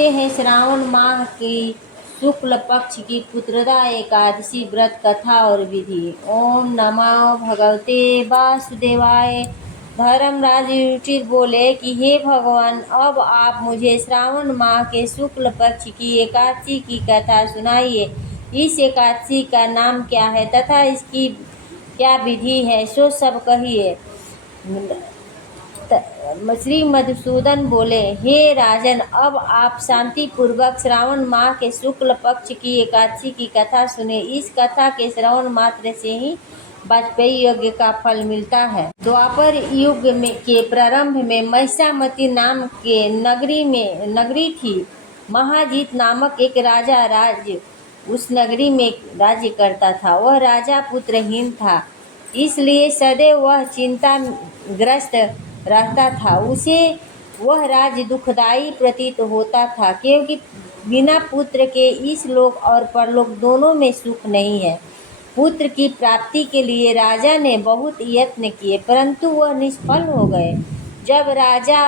कहते हैं श्रावण माह की शुक्ल पक्ष की पुत्रदा एकादशी व्रत कथा और विधि। ओम नमो भगवते वासुदेवाय। धर्मराज युधिष्ठिर बोले कि हे भगवान, अब आप मुझे श्रावण माह के शुक्ल पक्ष की एकादशी की कथा सुनाइए। इस एकादशी का नाम क्या है तथा इसकी क्या विधि है, सो सब कहिए। श्री मधुसूदन बोले, हे राजन, अब आप शांति पूर्वक श्रावण माह के शुक्ल पक्ष की एकादशी की कथा सुने। इस कथा के श्रवण मात्र से ही वाजपेयी यज्ञ का फल मिलता है। द्वापर युग के प्रारंभ में महिषामती नाम के नगरी थी। महाजीत नामक एक राजा उस नगरी में राज्य करता था। वह राजा पुत्रहीन था, इसलिए सदैव वह चिंताग्रस्त रहता था। उसे वह राज्य दुखदायी प्रतीत होता था, क्योंकि बिना पुत्र के इस लोक और परलोक दोनों में सुख नहीं है। पुत्र की प्राप्ति के लिए राजा ने बहुत यत्न किए, परंतु वह निष्फल हो गए। जब राजा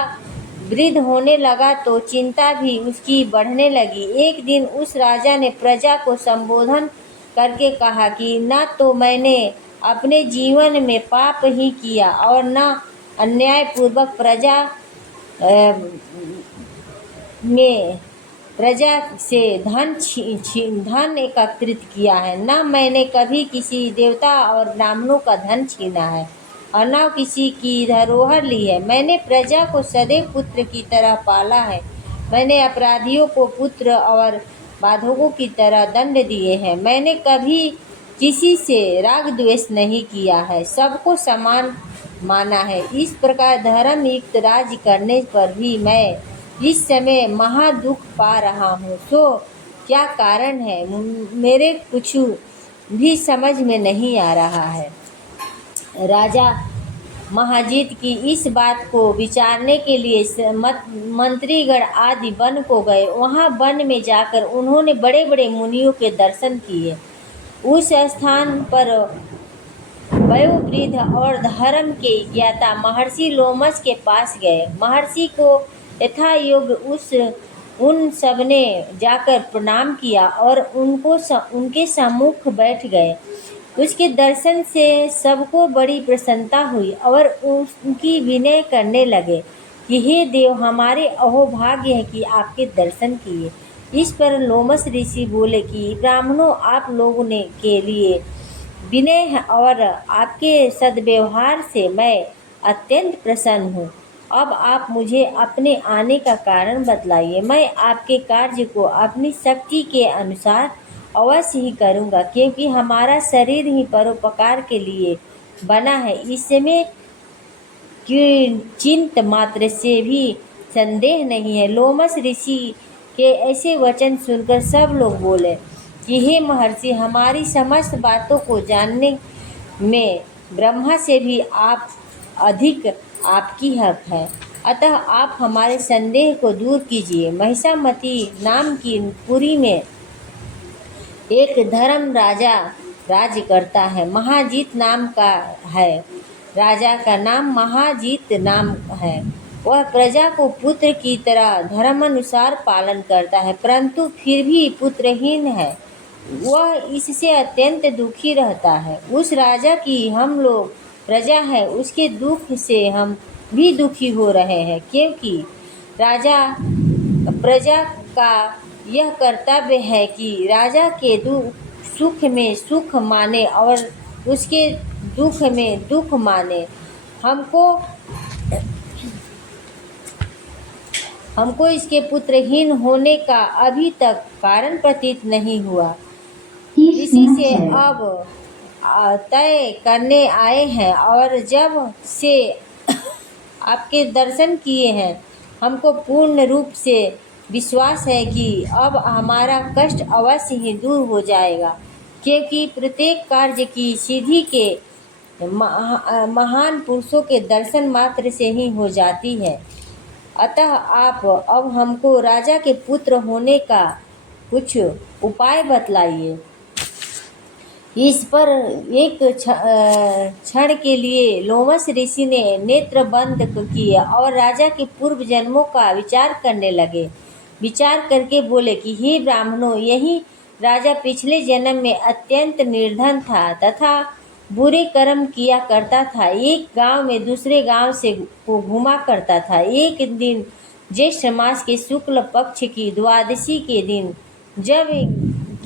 वृद्ध होने लगा तो चिंता भी उसकी बढ़ने लगी। एक दिन उस राजा ने प्रजा को संबोधन करके कहा कि न तो मैंने अपने जीवन में पाप ही किया और न अन्यायपूर्वक प्रजा से धन एकत्रित किया है, न मैंने कभी किसी देवता और ब्राह्मणों का धन छीना है और न किसी की धरोहर ली है। मैंने प्रजा को सदैव पुत्र की तरह पाला है। मैंने अपराधियों को पुत्र और बाधकों की तरह दंड दिए हैं। मैंने कभी किसी से राग द्वेष नहीं किया है, सबको समान माना है। इस प्रकार धर्म युक्त राज्य करने पर भी मैं इस समय महा दुख पा रहा हूँ। सो क्या कारण है, मेरे कुछ भी समझ में नहीं आ रहा है। राजा महाजीत की इस बात को विचारने के लिए मंत्रीगण आदि वन को गए। वहाँ वन में जाकर उन्होंने बड़े बड़े मुनियों के दर्शन किए। उस स्थान पर वयोवृद्ध और धर्म के ज्ञाता महर्षि लोमस के पास गए। महर्षि को यथायोग्य उन सबने जाकर प्रणाम किया और उनके सम्मुख बैठ गए। उसके दर्शन से सबको बड़ी प्रसन्नता हुई और उनकी विनय करने लगे कि हे देव, हमारे अहोभाग्य है कि आपके दर्शन किए। इस पर लोमस ऋषि बोले कि ब्राह्मणों, आप लोगों ने के लिए विनय है और आपके सद्व्यवहार से मैं अत्यंत प्रसन्न हूँ। अब आप मुझे अपने आने का कारण बतलाइए। मैं आपके कार्य को अपनी शक्ति के अनुसार अवश्य ही करूँगा, क्योंकि हमारा शरीर ही परोपकार के लिए बना है, इसमें चिंत मात्र से भी संदेह नहीं है। लोमस ऋषि के ऐसे वचन सुनकर सब लोग बोले कि हे महर्षि, हमारी समस्त बातों को जानने में ब्रह्मा से भी आप अधिक आपकी हक है, अतः आप हमारे संदेह को दूर कीजिए। महिषामती नाम की पुरी में एक धर्म राजा राज्य करता है। महाजीत नाम का है। राजा का नाम महाजीत नाम है। वह प्रजा को पुत्र की तरह धर्मानुसार पालन करता है, परंतु फिर भी पुत्रहीन है। वह इससे अत्यंत दुखी रहता है। उस राजा की हम लोग प्रजा है, उसके दुख से हम भी दुखी हो रहे हैं, क्योंकि राजा प्रजा का यह कर्तव्य है कि राजा के सुख में सुख माने और उसके दुख में दुख माने। हमको इसके पुत्रहीन होने का अभी तक कारण प्रतीत नहीं हुआ। इसी से अब तय करने आए हैं और जब से आपके दर्शन किए हैं, हमको पूर्ण रूप से विश्वास है कि अब हमारा कष्ट अवश्य ही दूर हो जाएगा, क्योंकि प्रत्येक कार्य की सिद्धि के महान पुरुषों के दर्शन मात्र से ही हो जाती है। अतः आप अब हमको राजा के पुत्र होने का कुछ उपाय बतलाइए। इस पर एक क्षण के लिए लोमस ऋषि ने नेत्र बंद किए और राजा के पूर्व जन्मों का विचार करने लगे। विचार करके बोले कि हे ब्राह्मणों, यही राजा पिछले जन्म में अत्यंत निर्धन था तथा बुरे कर्म किया करता था। एक गांव में दूसरे गांव से को घुमा करता था। एक दिन ज्येष्ठ मास के शुक्ल पक्ष की द्वादशी के दिन, जब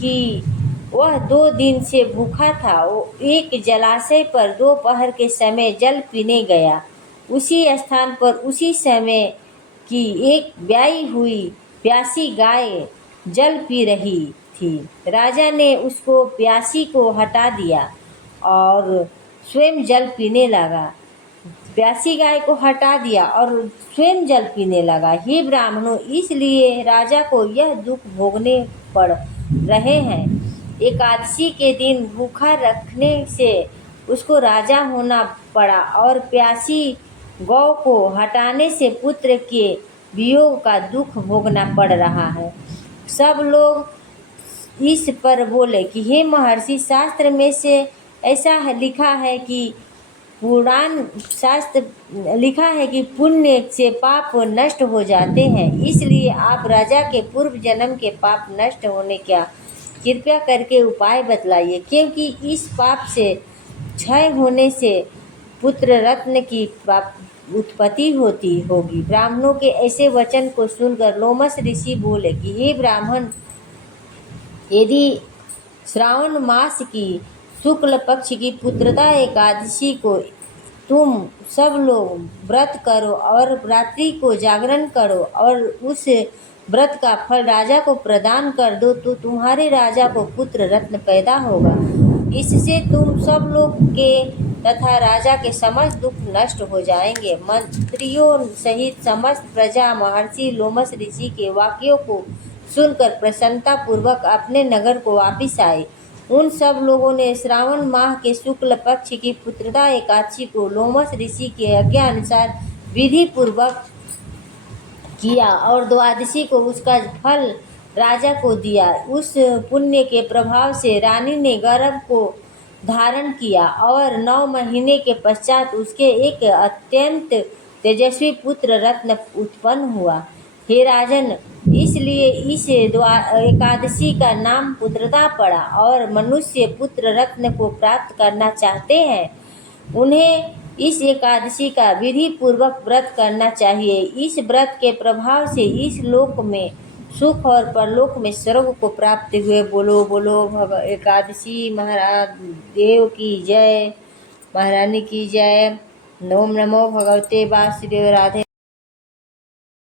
कि वह 2 दिन से भूखा था, वो एक जलाशय पर दोपहर के समय जल पीने गया। उसी स्थान पर उसी समय की एक ब्याई हुई प्यासी गाय जल पी रही थी। राजा ने उसको प्यासी को हटा दिया और स्वयं जल पीने लगा। प्यासी गाय को हटा दिया और स्वयं जल पीने लगा। हे ब्राह्मणों, इसलिए राजा को यह दुख भोगने पड़ रहे हैं। एकादशी के दिन भूखा रखने से उसको राजा होना पड़ा और प्यासी गौ को हटाने से पुत्र के वियोग का दुख भोगना पड़ रहा है। सब लोग इस पर बोले कि हे महर्षि, शास्त्र में से ऐसा लिखा है कि पुराण शास्त्र लिखा है कि पुण्य से पाप नष्ट हो जाते हैं, इसलिए आप राजा के पूर्व जन्म के पाप नष्ट होने का कृपया करके उपाय बतलाइए, क्योंकि इस पाप से क्षय होने से पुत्र रत्न की उत्पत्ति होती होगी। ब्राह्मणों के ऐसे वचन को सुनकर लोमस ऋषि बोले कि हे ब्राह्मण, यदि श्रावण मास की शुक्ल पक्ष की पुत्रदा एकादशी को तुम सब लोग व्रत करो और रात्रि को जागरण करो और उस व्रत का फल राजा को प्रदान कर दो, तो तुम्हारे राजा को पुत्र रत्न पैदा होगा। इससे तुम सब लोग के तथा राजा के समस्त दुख नष्ट हो जाएंगे। मंत्रियों सहित समस्त प्रजा महर्षि लोमस ऋषि के वाक्यों को सुनकर प्रसन्नता पूर्वक अपने नगर को वापिस आए। उन सब लोगों ने श्रावण माह के शुक्ल पक्ष की पुत्रदा एकादशी को लोमस ऋषि के आज्ञा अनुसार विधि पूर्वक किया और द्वादशी को उसका फल राजा को दिया। उस पुण्य के प्रभाव से रानी ने गर्भ को धारण किया और 9 महीने के पश्चात उसके एक अत्यंत तेजस्वी पुत्र रत्न उत्पन्न हुआ। हे राजन, इसलिए इस एकादशी का नाम पुत्रदा पड़ा और मनुष्य पुत्र रत्न को प्राप्त करना चाहते हैं, उन्हें इस एकादशी का विधि पूर्वक व्रत करना चाहिए। इस व्रत के प्रभाव से इस लोक में सुख और परलोक में स्वर्ग को प्राप्त हुए। बोलो बोलो एकादशी महाराज देव की जय, महारानी की जय। ओम नमो भगवते वासुदेव। राधे।